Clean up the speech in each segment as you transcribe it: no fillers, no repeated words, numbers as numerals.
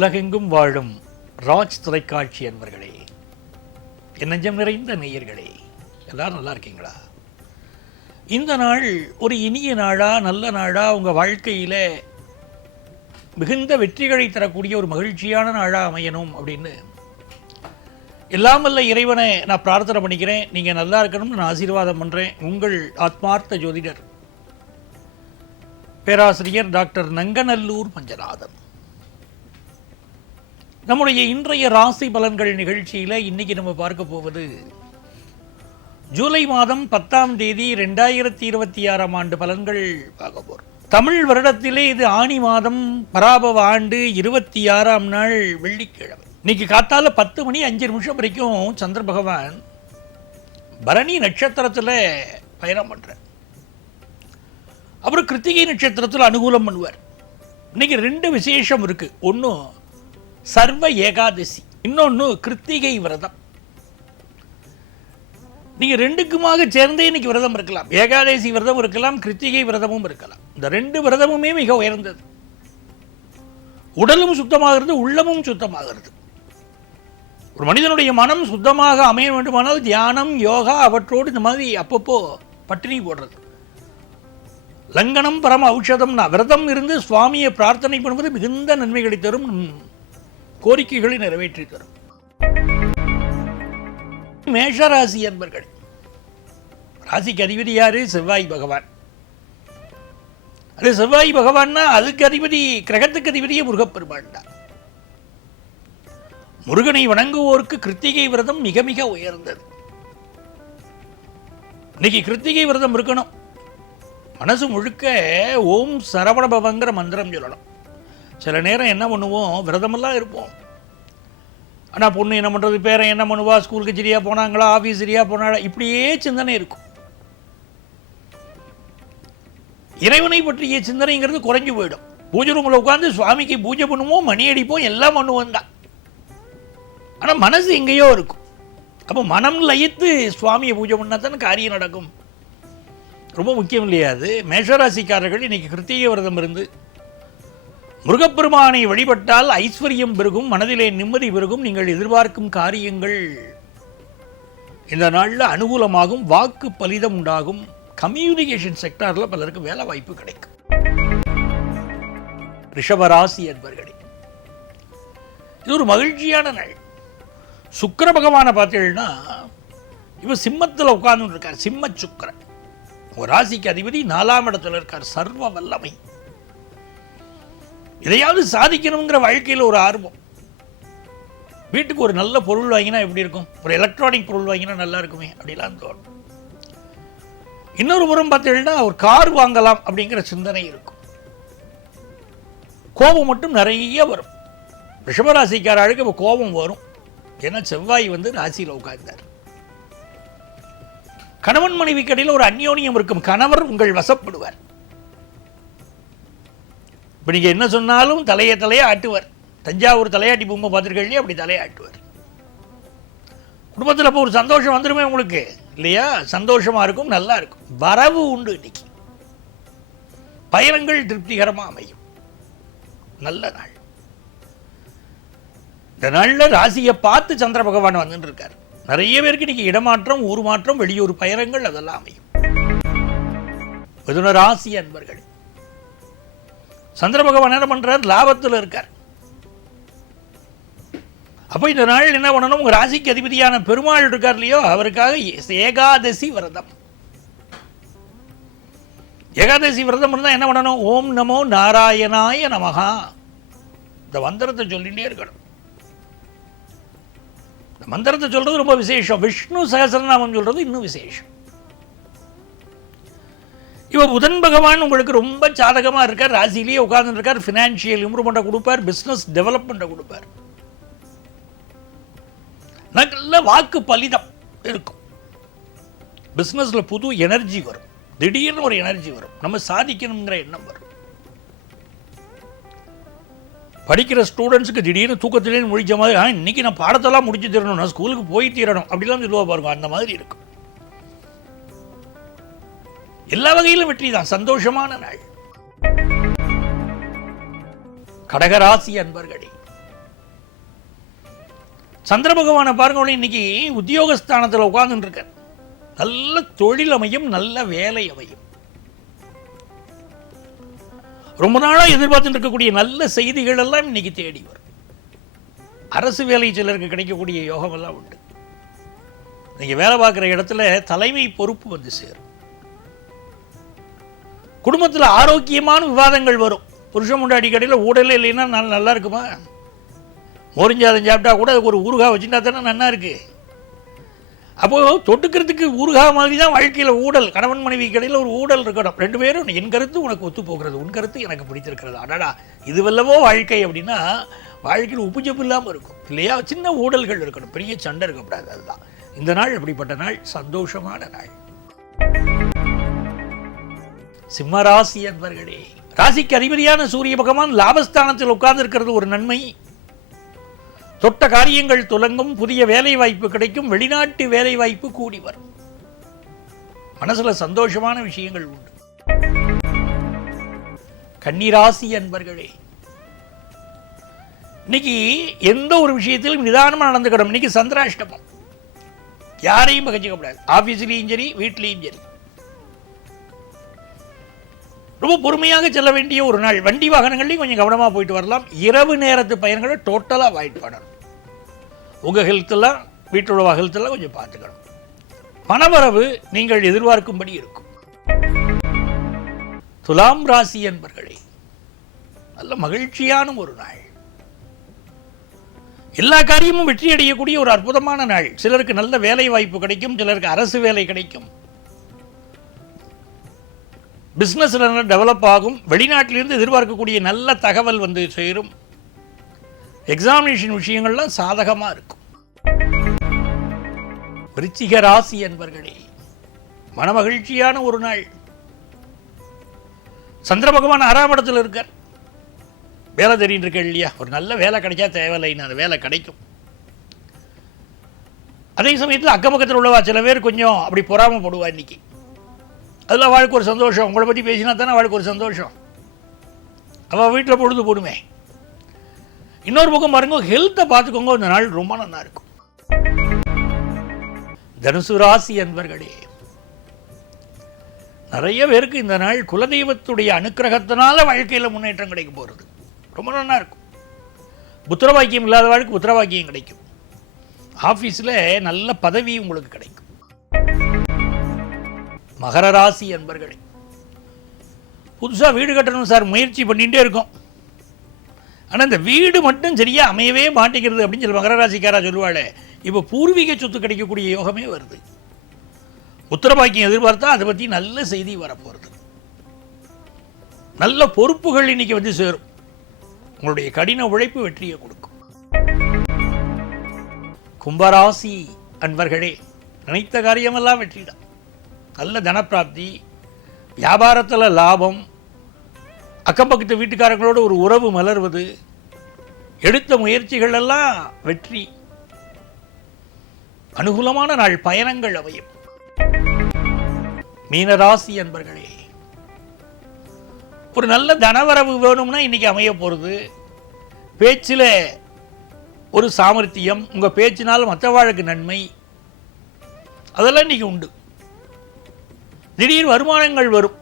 உலகெங்கும் வாழும் ராஜ் தொலைக்காட்சி அன்பர்களே, என் நெஞ்சம் நிறைந்த நேயர்களே, எல்லாரும் நல்லா இருக்கீங்களா? இந்த நாள் ஒரு இனிய நாளா, நல்ல நாளா, உங்கள் வாழ்க்கையில் மிகுந்த வெற்றிகளை தரக்கூடிய ஒரு மகிழ்ச்சியான நாளாக அமையணும் அப்படின்னு எல்லாம் வல்ல இறைவனை நான் பிரார்த்தனை பண்ணிக்கிறேன். நீங்கள் நல்லா இருக்கணும்னு நான் ஆசீர்வாதம் பண்ணுறேன். உங்கள் ஆத்மார்த்த ஜோதிடர் பேராசிரியர் டாக்டர் நங்கநல்லூர் மஞ்சநாதன். நம்முடைய இன்றைய ராசி பலன்கள் நிகழ்ச்சியில் இன்னைக்கு நம்ம பார்க்க போவது ஜூலை மாதம் 10ஆம் தேதி 2026ஆம் ஆண்டு பலன்கள் பார்க்க போகிறோம். தமிழ் வருடத்திலே இது ஆணி மாதம், பராபவ ஆண்டு, 26ஆம் நாள் வெள்ளிக்கிழமை. இன்னைக்கு காத்தால 10 மணி 5 நிமிஷம் வரைக்கும் சந்திர பகவான் பரணி நட்சத்திரத்தில் பயணம் பண்ணுறார். அப்புறம் கிருத்திகை நட்சத்திரத்தில் அனுகூலம் பண்ணுவார். இன்னைக்கு 2 விசேஷம் இருக்கு. ஒன்று சர்வ ஏகாதசி, இன்னொன்று கிருத்திகை விரதம். நீங்க 2க்குமாக சேர்ந்தே இன்னைக்கு விரதம் இருக்கலாம். ஏகாதசி விரதம் இருக்கலாம், கிருத்திகை விரதமும் இருக்கலாம். இந்த 2 விரதமுமே மிக உயர்ந்தது. உடலும் சுத்தமாகிறது, உள்ளமும் சுத்தமாகிறது. ஒரு மனிதனுடைய மனம் சுத்தமாக அமைய வேண்டுமானால் தியானம், யோகா அவற்றோடு இந்த மாதிரி அப்பப்போ பட்டினி போடுறது. லங்கனம் பரம ஔஷதம்னா விரதம் இருந்து சுவாமியை பிரார்த்தனை பண்ணுவது மிகுந்த நன்மைகளை தரும், கோரிக்கைகளை நிறைவேற்றி தரும். மேஷராசி அன்பர்கள், ராசிக்கு அதிபதி யாரு? செவ்வாய் பகவான். அது செவ்வாய் பகவான்னா அதுக்கு அதிபதி, கிரகத்துக்கு அதிபதியே முருகப்பெருமான் தான். முருகனை வணங்குவோருக்கு கிருத்திகை விரதம் மிக மிக உயர்ந்தது. இன்னைக்கு கிருத்திகை விரதம் இருக்கணும். மனசு முழுக்க ஓம் சரவண பவங்கிற மந்திரம் சொல்லணும். சில நேரம் என்ன பண்ணுவோம், விரதமெல்லாம் இருப்போம். ஆனால் பொண்ணு என்ன பண்ணுறது, பேரன் என்ன பண்ணுவா, ஸ்கூலுக்கு சரியாக போனாங்களா, ஆஃபீஸ் சரியாக போனாங்களா, இப்படியே சிந்தனை இருக்கும். இறைவனை பற்றிய சிந்தனைங்கிறது குறைஞ்சு போயிடும். பூஜை ரூமில் உட்காந்து சுவாமிக்கு பூஜை பண்ணுவோம், மணி அடிப்போம், எல்லாம் பண்ணுவோம் தான். ஆனால் மனசு எங்கேயோ இருக்கும். அப்போ மனம் லயித்து சுவாமியை பூஜை பண்ணால் தானே காரியம் நடக்கும். ரொம்ப முக்கியம் இல்லையா அது? மேஷராசிக்காரர்கள் இன்னைக்கு கிருத்திகை விரதம் இருந்து முருகப்பெருமானை வழிபட்டால் ஐஸ்வர்யம் பெருகும், மனதிலே நிம்மதி பெருகும், நீங்கள் எதிர்பார்க்கும் காரியங்கள் இந்த நாளில் அனுகூலமாகும், வாக்கு பலிதம் உண்டாகும், கம்யூனிகேஷன் செக்டாரில் பலருக்கு வேலை வாய்ப்பு கிடைக்கும். ரிஷபராசி அன்பர்களே, இது ஒரு மகிழ்ச்சியான நாள். சுக்கிர பகவானை பார்த்தீங்கன்னா இவர் சிம்மத்தில் உட்கார்ந்து இருக்கார். சிம்ம சுக்கிரன் ஒரு ராசிக்கு அதிபதி, 4ஆம் இடத்துல இருக்கார். சர்வ வல்லமை, இதையாவது சாதிக்கணுங்கிற வாழ்க்கையில் ஒரு ஆர்வம். வீட்டுக்கு ஒரு நல்ல பொருள் வாங்கினா எப்படி இருக்கும், ஒரு எலக்ட்ரானிக் பொருள் வாங்கினா நல்லா இருக்குமே அப்படிலாம் தோணும். இன்னொரு புறம் பார்த்தீங்கன்னா ஒரு கார் வாங்கலாம் அப்படிங்கிற சிந்தனை இருக்கும். கோபம் மட்டும் நிறைய வரும். ரிஷபராசிக்கார ஆளுக்கு இப்போ கோபம் வரும். ஏன்னா செவ்வாய் ராசியில் உட்கார்ந்தார். கணவன் மனைவி கடையில் ஒரு அந்யோன்யம் இருக்கும். கணவர் உங்கள் வசப்படுவார். இப்போ நீங்கள் என்ன சொன்னாலும் தலையை ஆட்டுவார். தஞ்சாவூர் தலையாட்டி பொம்மை பார்த்துருக்கீங்க, அப்படி தலையாட்டுவார். குடும்பத்தில் இப்போ ஒரு சந்தோஷம் வந்துருமே உங்களுக்கு, இல்லையா? சந்தோஷமாக இருக்கும், நல்லா இருக்கும், வரவு உண்டு. இன்னைக்கு பயணங்கள் திருப்திகரமாக அமையும். நல்ல நாள். இந்த நாளில் ராசியை பார்த்து சந்திர பகவான் வந்துட்டு இருக்கார். நிறைய பேருக்கு இன்னைக்கு இடமாற்றம், ஊர் மாற்றம், வெளியூர் பயணங்கள் அதெல்லாம் அமையும். மிதுன ராசி அன்பர்கள், சந்திர பகவான் என்ன பண்றார்? லாபத்தில் இருக்கார். அப்போ இந்த நாள் என்ன பண்ணணும், உங்க ராசிக்கு அதிபதியான பெருமாள் இருக்கார் இல்லையோ, அவருக்காக ஏகாதசி விரதம். ஏகாதசி விரதம் இருந்தால் என்ன பண்ணணும்? ஓம் நமோ நாராயணாய நமகா, இந்த மந்திரத்தை சொல்லிட்டே இருக்கணும். இந்த மந்திரத்தை சொல்றது ரொம்ப விசேஷம். விஷ்ணு சகஸ்ரநாமம் சொல்றது இன்னும் விசேஷம். இவ புதன் பகவான் உங்களுக்கு ரொம்ப சாதகமாக இருக்கார். ராசியிலேயே உட்கார்ந்து இருக்கார். ஃபினான்ஷியல் இம்ப்ரூவ்மெண்ட்டை கொடுப்பார், பிஸ்னஸ் டெவலப்மெண்ட்டை கொடுப்பார். நல்ல வாக்கு பலிதம் இருக்கும். பிஸ்னஸில் புது எனர்ஜி வரும். திடீர்னு ஒரு எனர்ஜி வரும். நம்ம சாதிக்கணுங்கிற எண்ணம் வரும். படிக்கிற ஸ்டூடெண்ட்ஸுக்கு திடீர்னு தூக்கத்திலே முடிச்ச மாதிரி, இன்னைக்கு நான் பாடத்தெல்லாம் முடிச்சு தரணும், நான் ஸ்கூலுக்கு போய் தீரணும் அப்படிலாம் சொல்லுவா பாருங்க. அந்த மாதிரி இருக்கும். எல்லா வகையிலும் வெற்றி தான். சந்தோஷமான நாள். கடகராசி அன்பர்களே, சந்திர பகவானை பாருங்க, இன்னைக்கு உத்தியோகஸ்தானத்தில் உட்கார்ந்துட்டு இருக்க, நல்ல தொழில் அமையும், நல்ல வேலை அமையும். ரொம்ப நாளாக எதிர்பார்த்துட்டு இருக்கக்கூடிய நல்ல செய்திகள் எல்லாம் இன்னைக்கு தேடி வரும். அரசு வேலை சிலருக்கு கிடைக்கக்கூடிய யோகம் எல்லாம் உண்டு. நீங்க வேலை பார்க்குற இடத்துல தலைமை பொறுப்பு வந்து சேரும். குடும்பத்தில் ஆரோக்கியமான விவாதங்கள் வரும். புருஷன் முன்னாடி கடையில் ஊடலே இல்லைன்னா நல்லா இருக்குமா? மோரிஞ்சாதம் சாப்பிட்டா கூட ஒரு ஊறுகாய் வச்சுட்டா தானே நல்லா இருக்கு. அப்போது தொட்டுக்கிறதுக்கு ஊறுகாய் மாதிரி தான் வாழ்க்கையில் ஊடல். கணவன் மனைவி கடையில் ஒரு ஊடல் இருக்கணும். ரெண்டு பேரும் என் கருத்து உனக்கு ஒத்து போகிறது, உன் கருத்து எனக்கு பிடித்திருக்கிறது, அடடா இதுவல்லவோ வாழ்க்கை அப்படின்னா வாழ்க்கையில் உப்புஜப்பு இல்லாமல் இருக்கும் இல்லையா? சின்ன ஊடல்கள் இருக்கணும், பெரிய சண்டை இருக்கக்கூடாது. அதுதான் இந்த நாள். அப்படிப்பட்ட நாள், சந்தோஷமான நாள். சிம்மராசி அன்பர்களே, ராசிக்கு அதிபதியான சூரிய பகவான் லாபஸ்தானத்தில் உட்கார்ந்து இருக்கிறது ஒரு நன்மை. தொட்ட காரியங்கள் துலங்கும், புதிய வேலை வாய்ப்பு கிடைக்கும், வெளிநாட்டு வேலை வாய்ப்பு கூடி வரும். மனசுல சந்தோஷமான விஷயங்கள் உண்டு. கன்னிராசி அன்பர்களே, இன்னைக்கு எந்த ஒரு விஷயத்திலும் நிதானமாக நடந்துக்கணும். இன்னைக்கு சந்திராஷ்டமம், யாரையும் பகச்சிக்க கூடாது. ஆபீஸ்லயும் சரி, வீட்லயும் சரி, ரொம்ப பொறுமையாக செல்ல வேண்டிய ஒரு நாள். வண்டி வாகனங்கள்லையும் கொஞ்சம் கவனமாக போயிட்டு வரலாம். இரவு நேரத்து பயன்களை டோட்டலாக அவாய்ட் பண்ணணும். உங்கள் ஹெல்த்தெல்லாம், வீட்டோட ஹெல்த்தெல்லாம் கொஞ்சம் பார்த்துக்கணும். பணவரவு நீங்கள் எதிர்பார்க்கும்படி இருக்கும். துலாம் ராசி என்பர்களே, நல்ல மகிழ்ச்சியான ஒரு நாள். எல்லா காரியமும் வெற்றி அடையக்கூடிய ஒரு அற்புதமான நாள். சிலருக்கு நல்ல வேலை வாய்ப்பு கிடைக்கும், சிலருக்கு அரசு வேலை கிடைக்கும், பிஸ்னஸ் டெவலப் ஆகும், வெளிநாட்டிலிருந்து எதிர்பார்க்கக்கூடிய நல்ல தகவல் வந்து சேரும், எக்ஸாமினேஷன் விஷயங்கள்லாம் சாதகமாக இருக்கும். விருச்சிக ராசி என்பர்களே, மனமகிழ்ச்சியான ஒரு நாள். சந்திர பகவான் 6ஆம் இடத்தில் இருக்கார். வேலை தெரியும் இருக்க இல்லையா? ஒரு நல்ல வேலை கிடைச்சா தேவையில்லைன்னு அந்த வேலை கிடைக்கும். அதே சமயத்தில் அக்கம்பக்கத்தில் உள்ளவா சில பேர் கொஞ்சம் அப்படி பொறாமப்படுவா. இன்னைக்கு அதில் அவளுக்கு ஒரு சந்தோஷம். உங்களை பற்றி பேசினா தானே அவளுக்கு ஒரு சந்தோஷம். அவள் வீட்டில் பொழுது போடுமே. இன்னொரு பக்கம் பாருங்க, ஹெல்த்தை பார்த்துக்கோங்க, இந்த நாள் ரொம்ப நல்லா இருக்கும். தனுசு ராசி அன்பர்களே, நிறைய பேருக்கு இந்த நாள் குலதெய்வத்துடைய அனுக்கிரகத்தினால வாழ்க்கையில் முன்னேற்றம் கிடைக்க போகிறது. ரொம்ப நல்லா இருக்கும். புத்திரவாக்கியம் இல்லாதவர்களுக்கு புத்திரவாக்கியம் கிடைக்கும். ஆஃபீஸில் நல்ல பதவி உங்களுக்கு கிடைக்கும். மகர ராசி அன்பர்களே, புதுசாக வீடு கட்டணும் சார், முயற்சி பண்ணிகிட்டே இருக்கோம், ஆனால் இந்த வீடு மட்டும் சரியாக அமையவே மாட்டேங்கிறது அப்படின்னு சொல்லி மகர ராசிக்காரா சொல்லுவாள். இப்போ பூர்வீக சொத்து கிடைக்கக்கூடிய யோகமே வருது. உத்தரவாக்கியம் எதிர்பார்த்தா அதை பற்றி நல்ல செய்தி வரப்போகிறது. நல்ல பொறுப்புகள் இன்னைக்கு வந்து சேரும். உங்களுடைய கடின உழைப்பு வெற்றியை கொடுக்கும். கும்பராசி அன்பர்களே, நினைத்த காரியமெல்லாம் வெற்றிதான். நல்ல தனப்பிராப்தி, வியாபாரத்தில் லாபம், அக்கம்பக்கத்து வீட்டுக்காரங்களோட ஒரு உறவு மலர்வது, எடுத்த முயற்சிகள் எல்லாம் வெற்றி. அனுகூலமான நாள், பயணங்கள் அமையும். மீனராசி அன்பர்களே, ஒரு நல்ல தனவரவு வேணும்னா இன்னைக்கு அமைய போகிறது. பேச்சில் ஒரு சாமர்த்தியம், உங்கள் பேச்சினால் மற்றவாளுக்கு நன்மை, அதெல்லாம் இன்னைக்கு உண்டு. திடீர் வருமானங்கள் வரும்.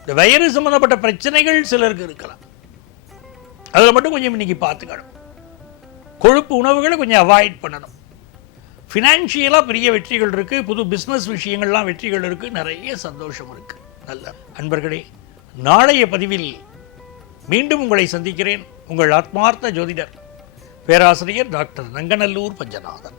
இந்த வயிறு சம்பந்தப்பட்ட பிரச்சனைகள் சிலருக்கு இருக்கலாம், அதில் மட்டும் கொஞ்சம் இன்னைக்கு பார்த்துக்கணும். கொழுப்பு உணவுகளை கொஞ்சம் அவாய்ட் பண்ணணும். ஃபினான்ஷியலாக பெரிய வெற்றிகள் இருக்குது. புது பிஸ்னஸ் விஷயங்கள்லாம் வெற்றிகள் இருக்குது. நிறைய சந்தோஷம் இருக்குது. நல்ல அன்பர்களே, நாளைய பதிவில் மீண்டும் உங்களை சந்திக்கிறேன். உங்கள் ஆத்மார்த்த ஜோதிடர் பேராசிரியர் டாக்டர் நங்கநல்லூர் பஞ்சநாதன்.